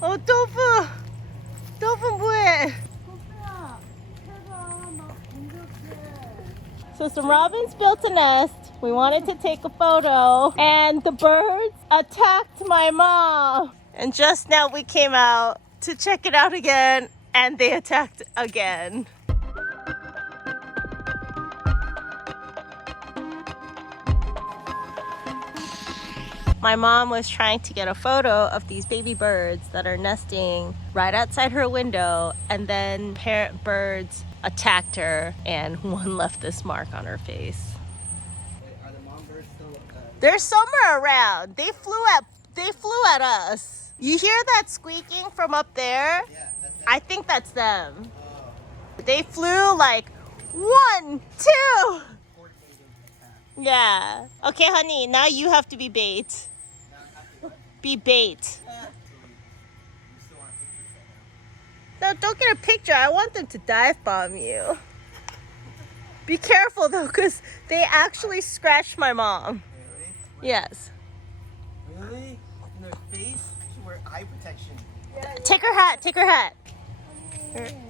Tofu! Tofu 뭐해? So some robins built a nest. We wanted to take a photo and the birds attacked my mom. And just now we came out to check it out again and they attacked again. My mom was trying to get a photo of these baby birds that are nesting right outside her window, and then parent birds attacked her and one left this mark on her face. Wait, are the mom birds still? They're somewhere around. They flew at us. You hear that squeaking from up there? Yeah, that's them. I think that's them. Oh. They flew like 1, 2. Yeah. Okay, honey, now you have to be bait. Be bait. No, don't get a picture. I want them to dive bomb you. Be careful though, because they actually scratched my mom. Really? Yes. Really? In their face? You should wear eye protection. Take her hat. Take her hat.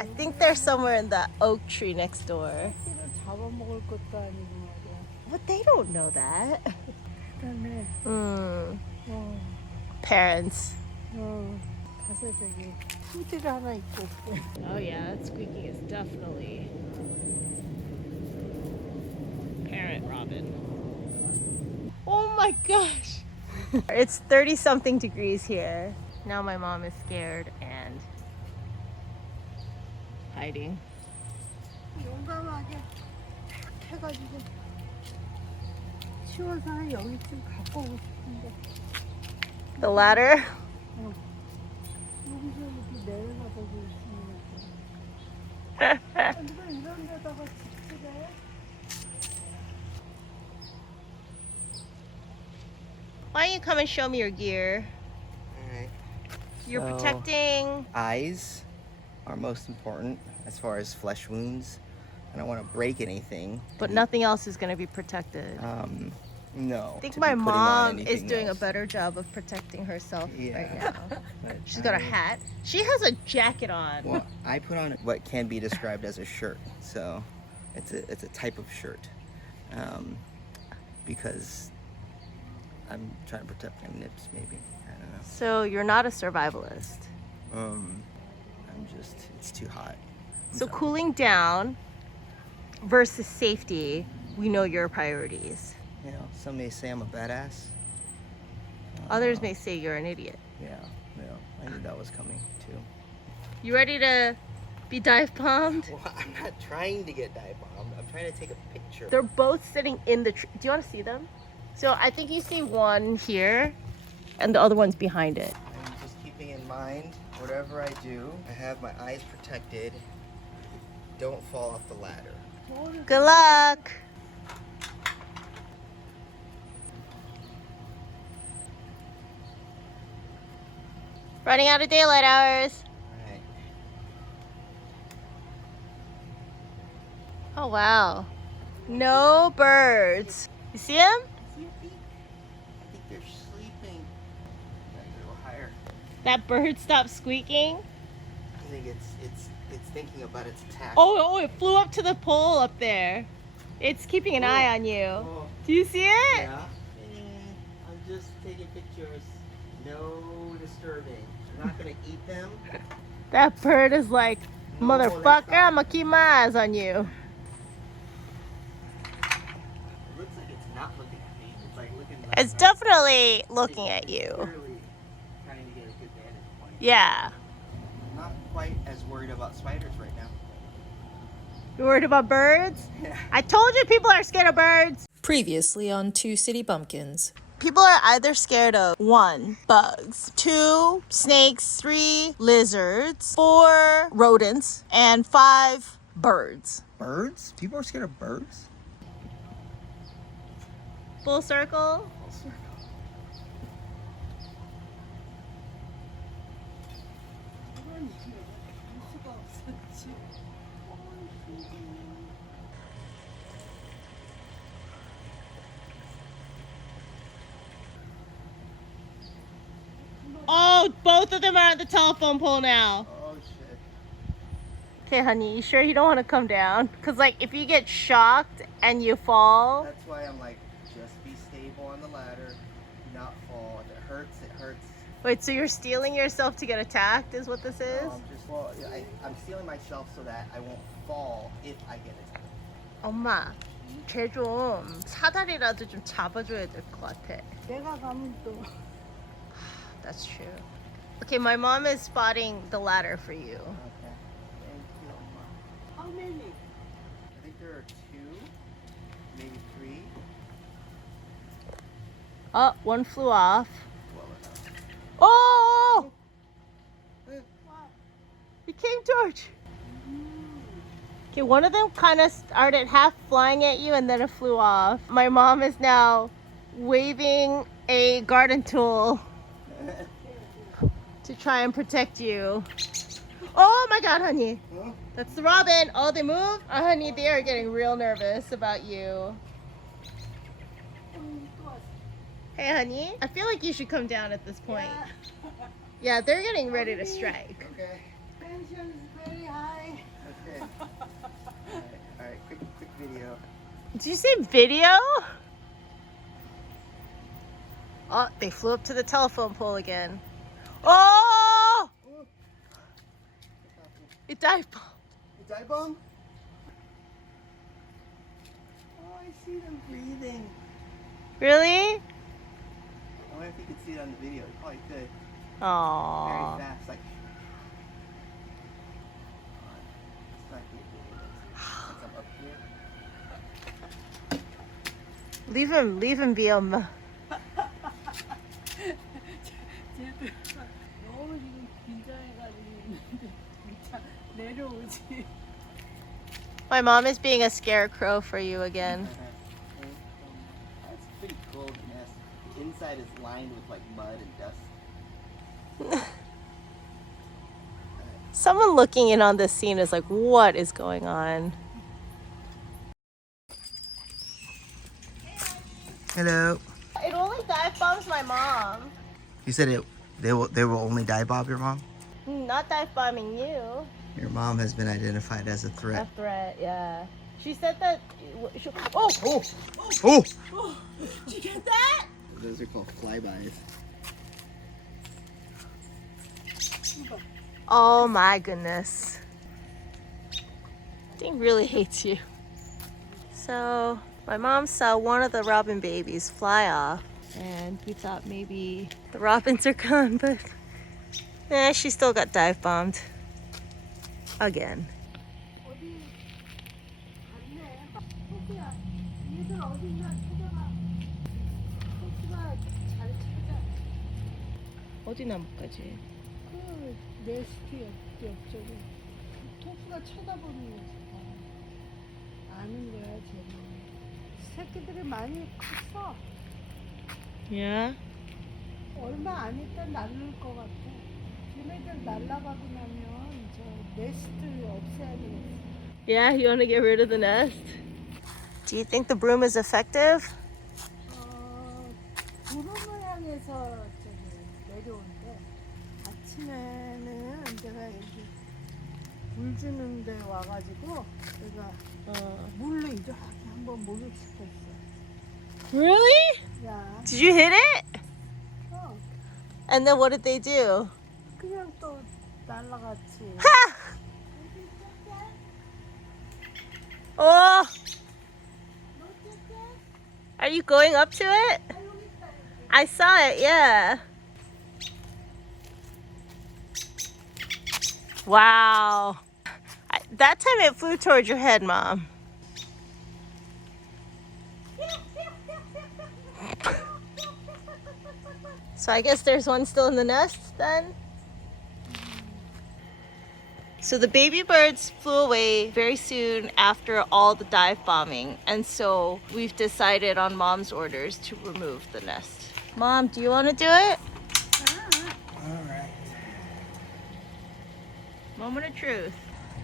I think they're somewhere in the oak tree next door. But they don't know that. Parents. Oh yeah, that squeaking is definitely parent robin. Oh my gosh. It's 30 something degrees here. Now my mom is scared and hiding. The ladder? Why don't you come and show me your gear? Alright. You're So, protecting... Eyes are most important as far as flesh wounds. I don't want to break anything. But nothing else is going to be protected. No. I think to my be putting on mom is anything doing else. a better job of protecting herself right Yeah. now. But She's got a hat. She has a jacket on. Well, I put on what can be described as a shirt. So it's a type of shirt. Because I'm trying to protect my nips, maybe. I don't know. So you're not a survivalist. It's too hot. So cooling down versus safety, we know your priorities. You know, some may say I'm a badass. Others may say you're an idiot. Yeah, I knew that was coming too. You ready to be dive bombed? Well, I'm not trying to get dive bombed. I'm trying to take a picture. They're both sitting in the tree. Do you want to see them? So I think you see one here and the other one's behind it. I'm just keeping in mind, whatever I do, I have my eyes protected. Don't fall off the ladder. Good luck. Running out of daylight hours. Alright. Oh wow. No birds. You see them? See a beak? I think they're sleeping. Gotta get a little higher. That bird stopped squeaking. I think it's thinking about its attack. Oh, it flew up to the pole up there. It's keeping an eye on you. Oh. Do you see it? Yeah. I'm just taking pictures. No disturbing. I'm not gonna eat them. That bird is like, No, motherfucker, that's not- I'm gonna keep my eyes on you. It looks like it's not looking at me. It's like looking like It's definitely looking at you. Clearly trying to get a good vantage point. Yeah. I'm not quite as worried about spiders right now. You worried about birds? Yeah. I told you people are scared of birds. Previously on Two City Bumpkins. People are either scared of 1, bugs, 2, snakes, 3, lizards, 4, rodents, and 5, birds. Birds? People are scared of birds? Full circle. Oh, look, both of them are at the telephone pole now. Oh shit. Okay, honey, you sure you don't want to come down? Because, like, if you get shocked and you fall... That's why I'm like, just be stable on the ladder, do not fall. If it hurts, it hurts. Wait, so you're stealing yourself to get attacked is what this is? No, I'm stealing myself so that I won't fall if I get attacked. 엄마, 쟤 좀 사다리라도 좀 잡아줘야 될 것 같아. 내가 가면 또 That's true. Okay, my mom is spotting the ladder for you. Okay. Thank you, Mom. how many? I think there are 2, maybe 3. Oh, one flew off. Well enough. Oh! He came towards you. Okay, one of them kind of started half flying at you and then it flew off. My mom is now waving a garden tool to try and protect you. Oh my god, honey. Huh? That's the robin. Oh, they moved? Oh, honey, they are getting real nervous about you. Hey, honey. I feel like you should come down at this point. Yeah, they're getting ready to strike. Okay. Tension is very high. Okay. Alright, quick video. Did you say video? Oh, they flew up to the telephone pole again. Oh! It dive bombed. You dive bomb? Oh, I see them breathing. Really? I wonder if you could see it on the video. You probably could. Aww. Very fast, like. It's not good video. Since I'm up here. Leave him be on the... 쟤들 너무 지금 긴장해가지고 있는데 진짜 내려오지. My mom is being a scarecrow for you again. That's pretty cool, the nest. The inside is lined with like mud and dust. Someone looking in on this scene is like, what is going on? Hello. It only dive bombs my mom. You said they will only dive bomb your mom? Not dive bombing you. Your mom has been identified as a A threat. threat, yeah. She said that... Oh! Oh! Oh! Did you get that? Those are called flybys. Oh my goodness. Ding really hates you. So, my mom saw one of the robin babies fly off, and we thought maybe the robins are gone, but she still got dive bombed. Again. 어디 갔네. 토끼야, 얘들 어딨나 찾아봐. 토끼가 잘 찾아. 어디 나무까지? 그 네스트 옆쪽에 토끼가 쳐다보는 거지. 아는 거야, 쟤는. 새끼들이 많이 컸어. Yeah. 얼마 안 있다 날릴 것 같아. 걔네들 날아가고 나면 저 네스트 없애야 되겠어. Yeah, you want to get rid of the nest? Do you think the broom is effective? 구름을 향해서 저기 내려온대. 아침에는 내가 여기 물 주는 데 와가지고 내가 물로 이렇게 한번 목욕시켰어. Really? 야, Did you hit it? 어, And then what did they do? 그냥 또 날라갔지. Ha! Oh! Are you going up to it? I saw it, yeah. Wow. That time it flew towards your head, Mom. So I guess there's one still in the nest then? So the baby birds flew away very soon after all the dive bombing. And so we've decided on Mom's orders to remove the nest. Mom, do you want to do it? Alright. Moment of truth.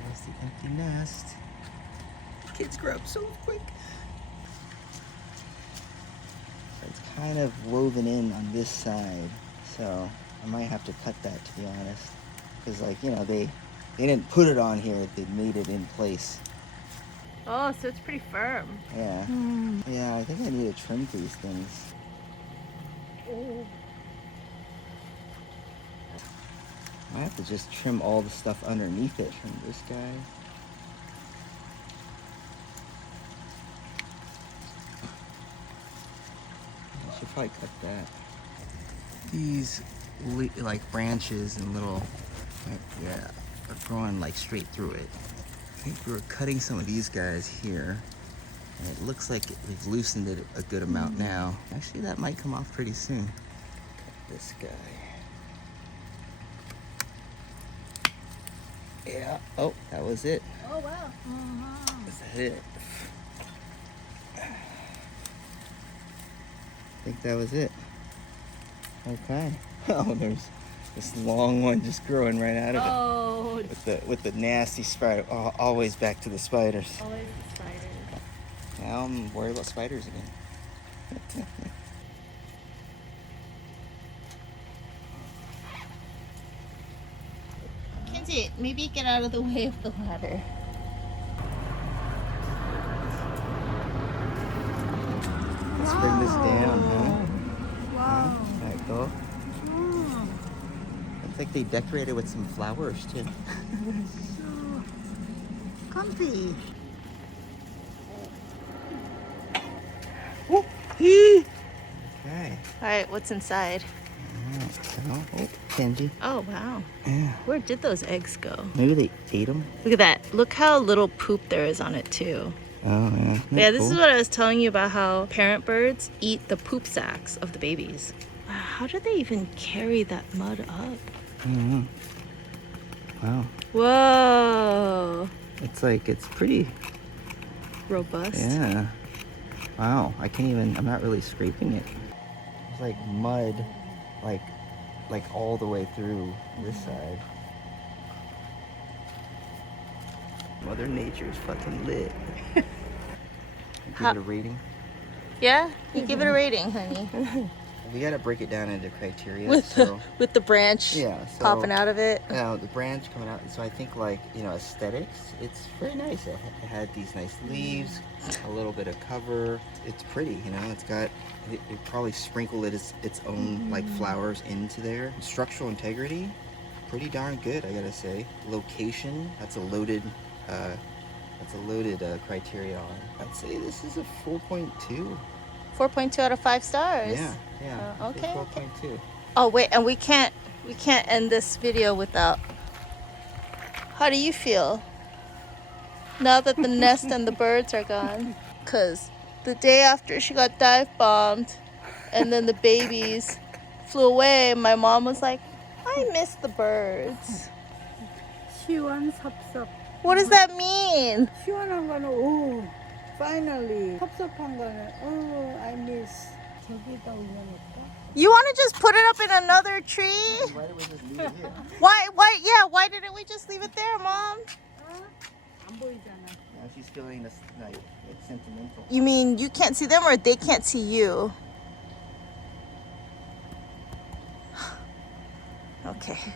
There's the empty nest. Kids grow up so quick. It's kind of woven in on this side. So I might have to cut that, to be honest. Because, like, you know, they didn't put it on here. They made it in place. Oh, so it's pretty firm. Yeah. Yeah, I think I need to trim these things. Oh, I have to just trim all the stuff underneath it from this guy. I should probably cut that. These like branches and little, yeah, are growing like straight through it. I think we were cutting some of these guys here, and it looks like we've loosened it a good amount now. Actually, that might come off pretty soon. Cut this guy. Yeah. Oh, that was it. oh wow. Is that it? I think that was it. Okay. Oh, there's this long one just growing right out of it. Oh, With the nasty spider. Oh, always back to the spiders. always the spiders. Now I'm worried about spiders again. Kinsey, maybe get out of the way of the ladder. Let's bring this down, huh? Wow. There you go. Looks like they decorated with some flowers too. So comfy. Okay. All right, what's inside? Oh, Kenji. Oh, wow. Yeah. Where did those eggs go? Maybe they ate them. Look at that. Look how little poop there is on it, too. Oh, yeah. Yeah, this is what I was telling you about how parent birds eat the poop sacs of the babies. Wow, how do they even carry that mud up? I don't know. Wow. Whoa. It's like, it's pretty. Robust. Yeah. Wow. I can't even, I'm not really scraping it. It's like mud, like all the way through this side. Mother Nature's fucking lit. Give it a rating. Yeah? You give it a rating, honey. We gotta break it down into criteria. With the branch yeah, popping out of it. Yeah, the branch coming out. So I think, like, you know, aesthetics, it's very nice. It had these nice leaves, a little bit of cover. It's pretty, you know. It's got, it probably sprinkled its own like flowers into there. Structural integrity, pretty darn good, I gotta say. Location, that's a loaded criteria on. I'd say this is a 4.2. 4.2 out of 5 stars. Yeah. Okay. 4.2. Oh wait, and we can't end this video without. How do you feel now that the nest and the birds are gone? Cause the day after she got dive bombed, and then the babies flew away, my mom was like, "I miss the birds." 시원섭섭. What does that mean? 시원한 거는 오, finally. 섭섭한 거는 I miss. 저기다 올려놓을까? You want to just put it up in another tree? Why did we just leave it here? Why didn't we just leave it there, Mom? 안 보이잖아. Now she's feeling this, like sentimental. You mean you can't see them or they can't see you? Okay.